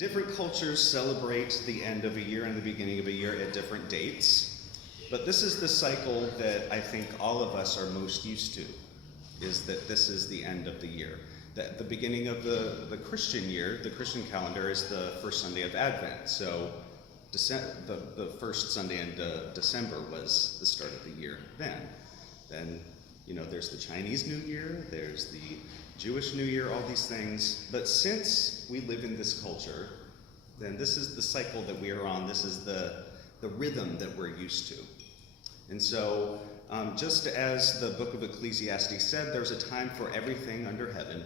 different cultures celebrate the end of a year and the beginning of a year at different dates. But this is the cycle that I think all of us are most used to, is that this is the end of the year. That the beginning of the Christian year, the Christian calendar, is the first Sunday of Advent. So the first Sunday in December was the start of the year then. Then, there's the Chinese New Year, there's the Jewish New Year, all these things. But since we live in this culture, then this is the cycle that we are on. This is the rhythm that we're used to. And so, just as the book of Ecclesiastes said, there's a time for everything under heaven.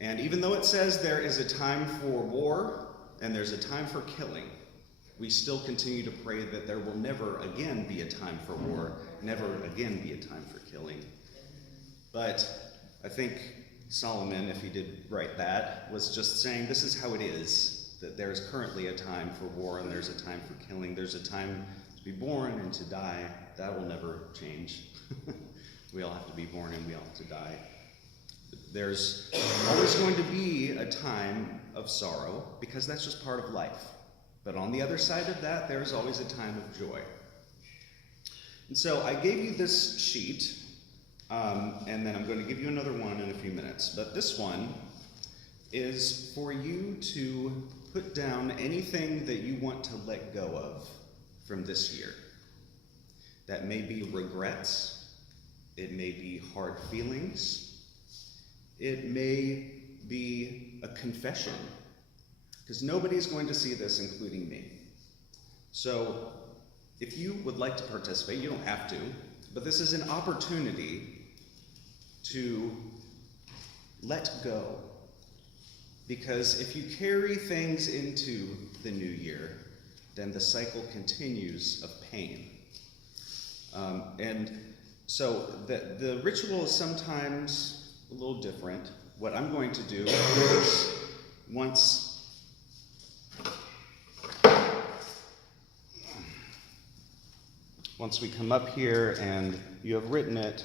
And even though it says there is a time for war and there's a time for killing, we still continue to pray that there will never again be a time for war, never again be a time for killing. But I think Solomon, if he did write that, was just saying this is how it is, that there's currently a time for war and there's a time for killing. There's a time to be born and to die. That will never change. We all have to be born and we all have to die. There's always going to be a time of sorrow because that's just part of life. But on the other side of that, there's always a time of joy. And so I gave you this sheet, and then I'm going to give you another one in a few minutes. But this one is for you to put down anything that you want to let go of from this year. That may be regrets. It may be hard feelings. It may be a confession, because nobody's going to see this, including me. So if you would like to participate, you don't have to, but this is an opportunity to let go. Because if you carry things into the new year, then the cycle continues of pain. And so the ritual is sometimes a little different. What I'm going to do is once we come up here and you have written it,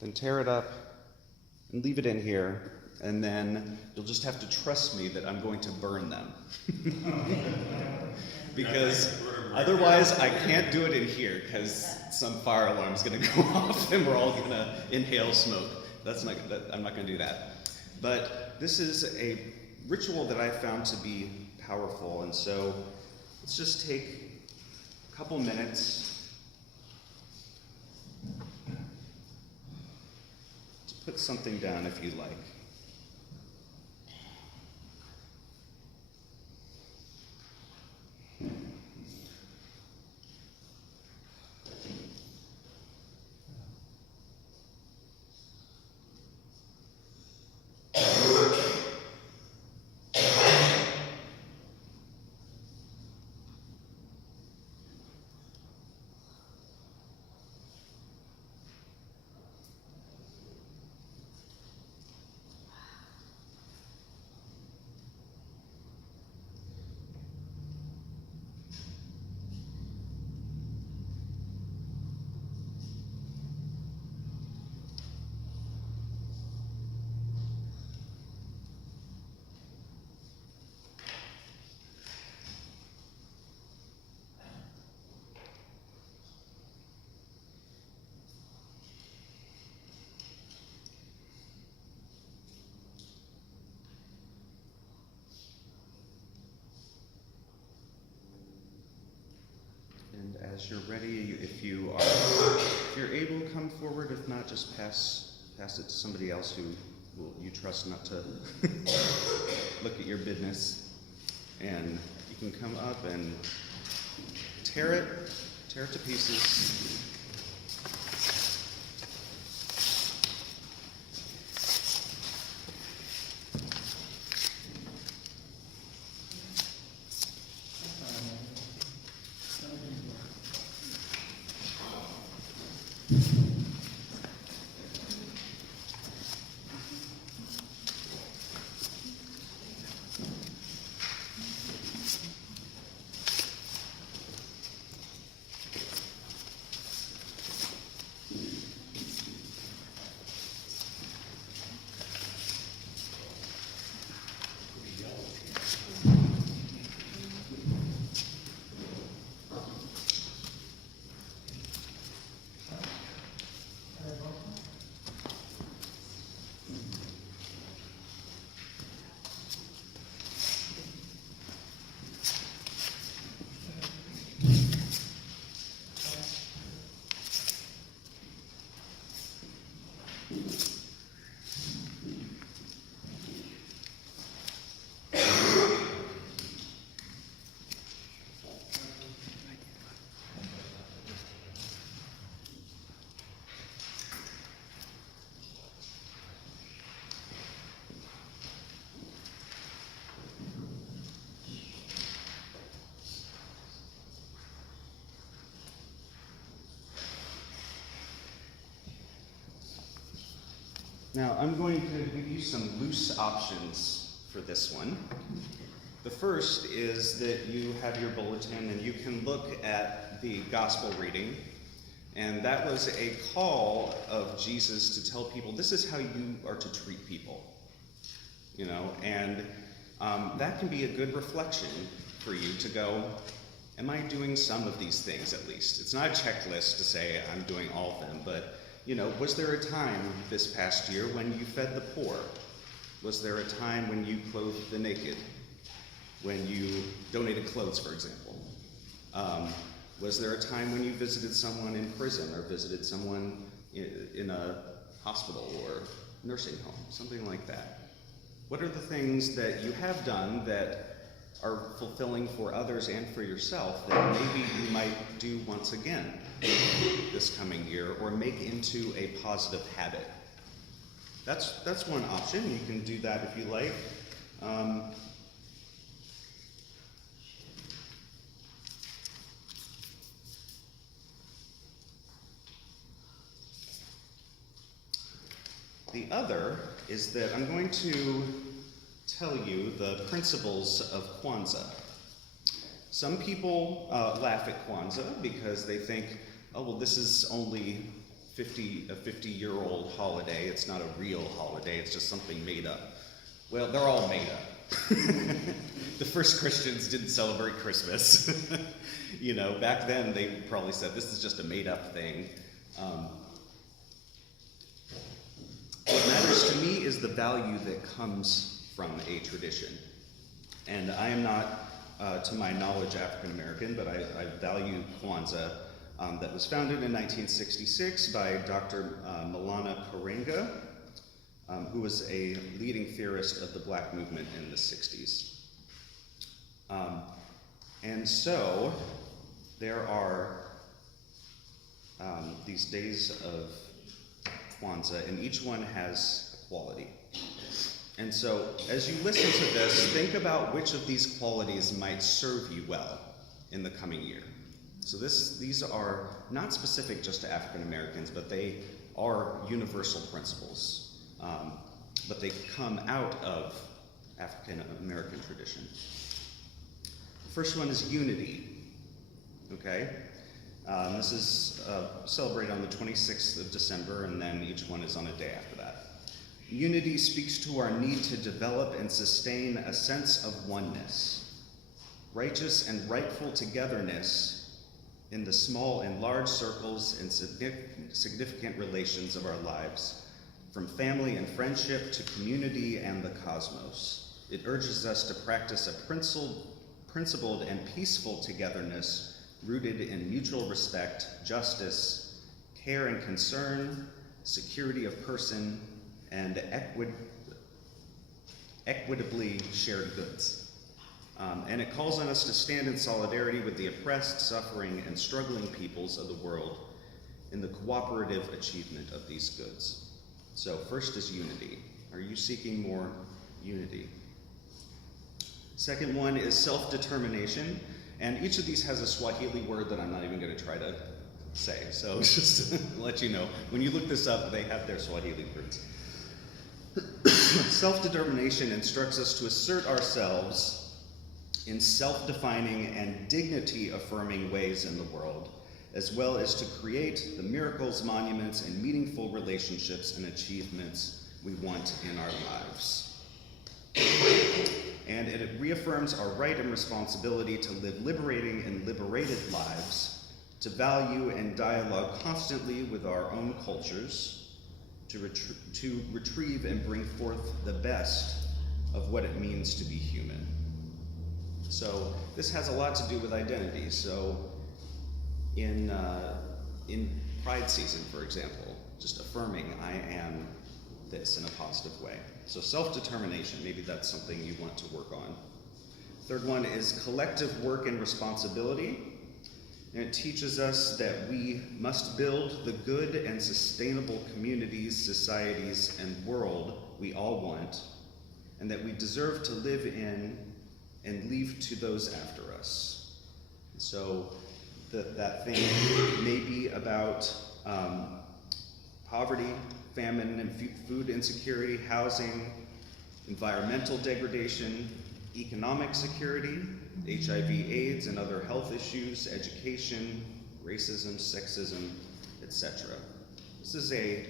then tear it up and leave it in here, and then you'll just have to trust me that I'm going to burn them. Because otherwise I can't do it in here, because some fire alarm's going to go off and we're all going to inhale smoke. I'm not going to do that. But this is a ritual that I found to be powerful, and so let's just take a couple minutes to put something down if you like. And as you're ready, if you're able, come forward. If not, just pass it to somebody else who you trust not to look at your business. And you can come up and tear it to pieces. Now, I'm going to give you some loose options for this one. The first is that you have your bulletin and you can look at the gospel reading. And that was a call of Jesus to tell people, this is how you are to treat people. You know, and that can be a good reflection for you to go, am I doing some of these things at least? It's not a checklist to say I'm doing all of them, but, you know, was there a time this past year when you fed the poor? Was there a time when you clothed the naked? When you donated clothes, for example? Was there a time when you visited someone in prison or visited someone in a hospital or nursing home, something like that? What are the things that you have done that are fulfilling for others and for yourself that maybe you might do once again this coming year or make into a positive habit? That's one option. You can do that if you like. The other is that I'm going to tell you the principles of Kwanzaa. Some people laugh at Kwanzaa because they think, oh, well, this is only a 50-year-old holiday. It's not a real holiday. It's just something made up. Well, they're all made up. The first Christians didn't celebrate Christmas. You know, back then they probably said, this is just a made-up thing. What matters to me is the value that comes from a tradition. And I am not, to my knowledge, African American, but I value Kwanzaa, that was founded in 1966 by Dr. Malana Karenga, who was a leading theorist of the Black movement in the 60s. And so there are these days of Kwanzaa, and each one has a quality. And so as you listen to this, think about which of these qualities might serve you well in the coming year. So these are not specific just to African Americans, but they are universal principles. But they come out of African American tradition. The first one is unity. Okay? This is celebrated on the 26th of December, and then each one is on a day after that. Unity speaks to our need to develop and sustain a sense of oneness, righteous and rightful togetherness in the small and large circles and significant relations of our lives, from family and friendship to community and the cosmos. It urges us to practice a principled and peaceful togetherness rooted in mutual respect, justice, care and concern, security of person, and equitably shared goods. And it calls on us to stand in solidarity with the oppressed, suffering, and struggling peoples of the world in the cooperative achievement of these goods. So first is unity. Are you seeking more unity? Second one is self-determination. And each of these has a Swahili word that I'm not even going to try to say. So just to let you know, when you look this up, they have their Swahili words. Self-determination instructs us to assert ourselves in self-defining and dignity-affirming ways in the world, as well as to create the miracles, monuments, and meaningful relationships and achievements we want in our lives. And it reaffirms our right and responsibility to live liberating and liberated lives, to value and dialogue constantly with our own cultures, to retrieve and bring forth the best of what it means to be human. So this has a lot to do with identity. So in Pride season, for example, just affirming I am this in a positive way. So self-determination, maybe that's something you want to work on. Third one is collective work and responsibility. And it teaches us that we must build the good and sustainable communities, societies, and world we all want, and that we deserve to live in and leave to those after us. So that thing may be about poverty, famine and food insecurity, housing, environmental degradation, economic security, HIV/AIDS and other health issues, education, racism, sexism, etc. This is a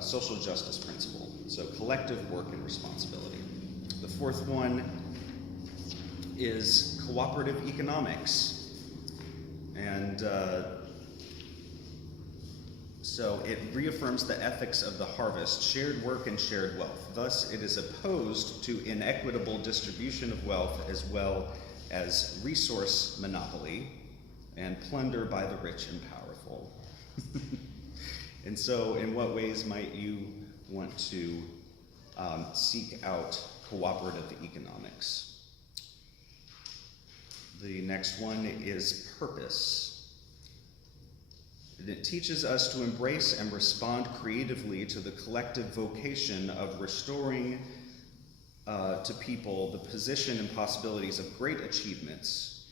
social justice principle, so collective work and responsibility. The fourth one is cooperative economics, and so it reaffirms the ethics of the harvest, shared work and shared wealth. Thus, it is opposed to inequitable distribution of wealth as well as resource monopoly and plunder by the rich and powerful. And so, in what ways might you want to seek out cooperative economics? The next one is purpose. It teaches us to embrace and respond creatively to the collective vocation of restoring to people the position and possibilities of great achievements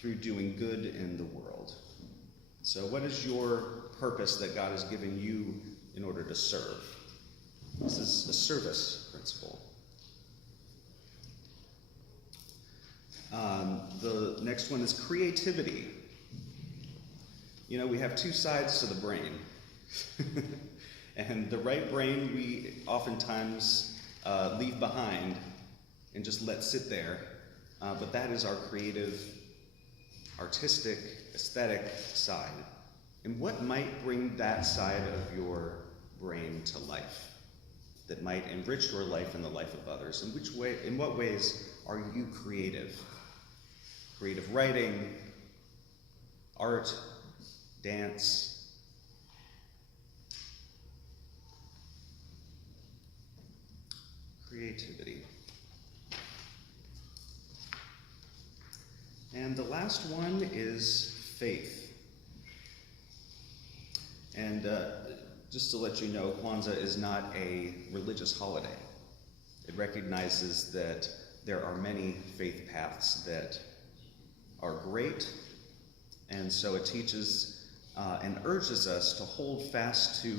through doing good in the world. So what is your purpose that God has given you in order to serve? This is a service principle. The next one is creativity. You know, we have two sides to the brain. And the right brain we oftentimes leave behind and just let sit there. But that is our creative, artistic, aesthetic side. And what might bring that side of your brain to life that might enrich your life and the life of others? In what ways are you creative? Creative writing, art, dance. Creativity. And the last one is faith. And just to let you know, Kwanzaa is not a religious holiday. It recognizes that there are many faith paths that are great, and so it teaches and urges us to hold fast to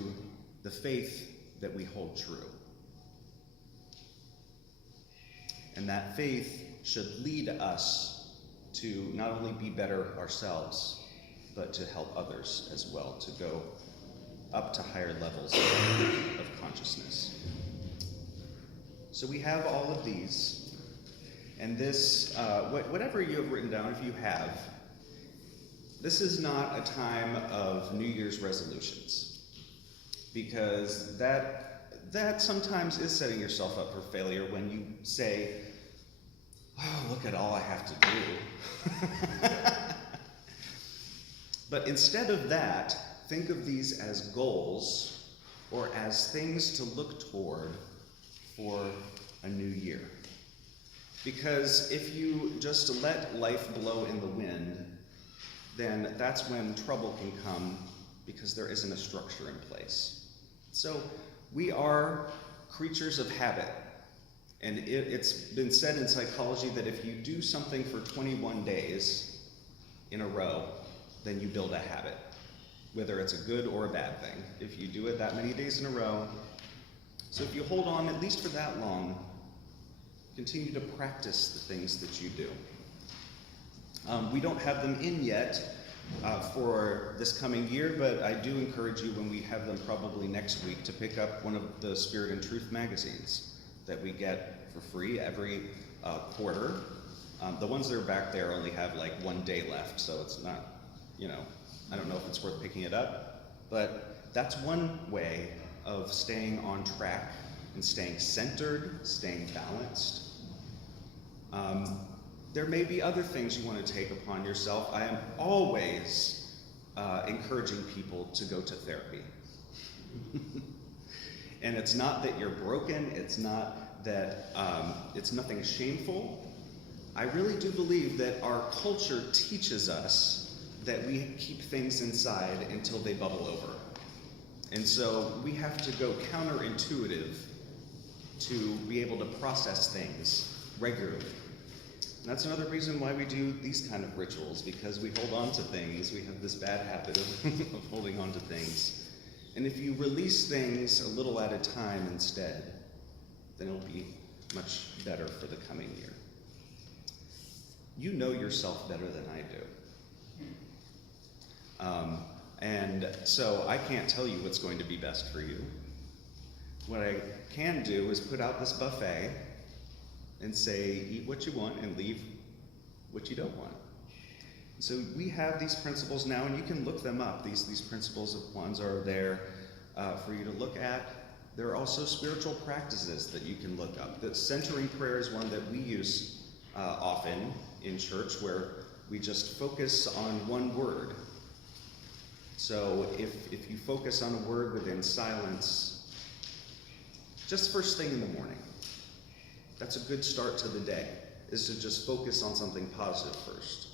the faith that we hold true. And that faith should lead us to not only be better ourselves, but to help others as well, to go up to higher levels of consciousness. So we have all of these, and this, whatever you have written down, if you have, this is not a time of New Year's resolutions, because that sometimes is setting yourself up for failure when you say, oh, look at all I have to do. But instead of that, think of these as goals or as things to look toward for a new year. Because if you just let life blow in the wind, then that's when trouble can come, because there isn't a structure in place. So we are creatures of habit. And it's been said in psychology that if you do something for 21 days in a row, then you build a habit, whether it's a good or a bad thing. If you do it that many days in a row, so if you hold on at least for that long, continue to practice the things that you do. We don't have them in yet for this coming year, but I do encourage you, when we have them probably next week, to pick up one of the Spirit and Truth magazines that we get for free every quarter. The ones that are back there only have like 1 day left, so it's not, I don't know if it's worth picking it up, but that's one way of staying on track and staying centered, staying balanced. There may be other things you want to take upon yourself. I am always encouraging people to go to therapy. And it's not that you're broken, it's not that it's nothing shameful. I really do believe that our culture teaches us that we keep things inside until they bubble over. And so we have to go counterintuitive to be able to process things regularly. That's another reason why we do these kind of rituals, because we hold on to things. We have this bad habit of holding on to things. And if you release things a little at a time instead, then it'll be much better for the coming year. You know yourself better than I do. And so I can't tell you what's going to be best for you. What I can do is put out this buffet and say, eat what you want and leave what you don't want. So we have these principles now, and you can look them up. These principles of Kwanzaa are there for you to look at. There are also spiritual practices that you can look up. The centering prayer is one that we use often in church, where we just focus on one word. So if you focus on a word within silence, just first thing in the morning, that's a good start to the day, is to just focus on something positive first.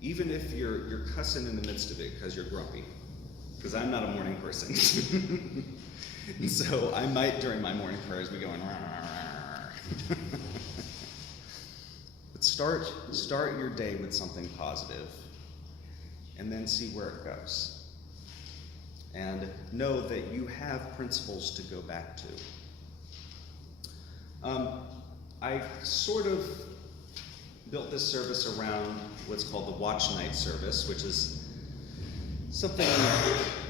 Even if you're cussing in the midst of it because you're grumpy, because I'm not a morning person. And so I might, during my morning prayers, be going, but start your day with something positive, and then see where it goes. And know that you have principles to go back to. I sort of built this service around what's called the watch night service, which is something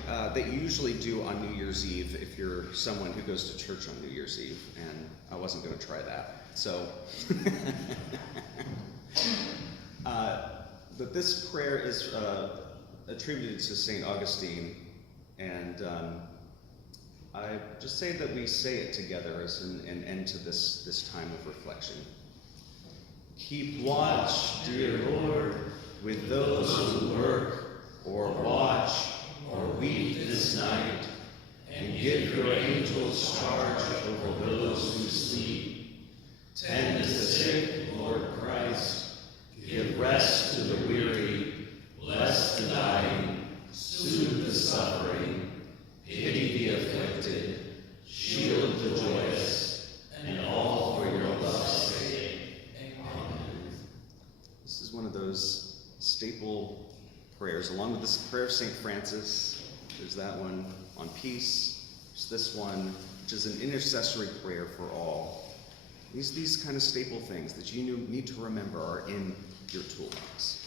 that you usually do on New Year's Eve if you're someone who goes to church on New Year's Eve, and I wasn't going to try that. So, but this prayer is attributed to St. Augustine, and I just say that we say it together as an end to this time of reflection. Keep watch, dear Lord, with those who work, or watch, or weep this night, and give your angels charge over those who sleep. Tend the sick, Lord Christ. Give rest to the weary. Bless the dying. Soothe the suffering. Pity the afflicted. Shield the joyous. And all for your love's sake. Amen. This is one of those staple prayers, along with this prayer of St. Francis. There's that one on peace. There's this one, which is an intercessory prayer for all. These kind of staple things that you need to remember are in your toolbox.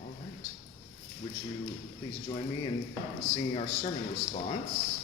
All right. Would you please join me in singing our sermon response?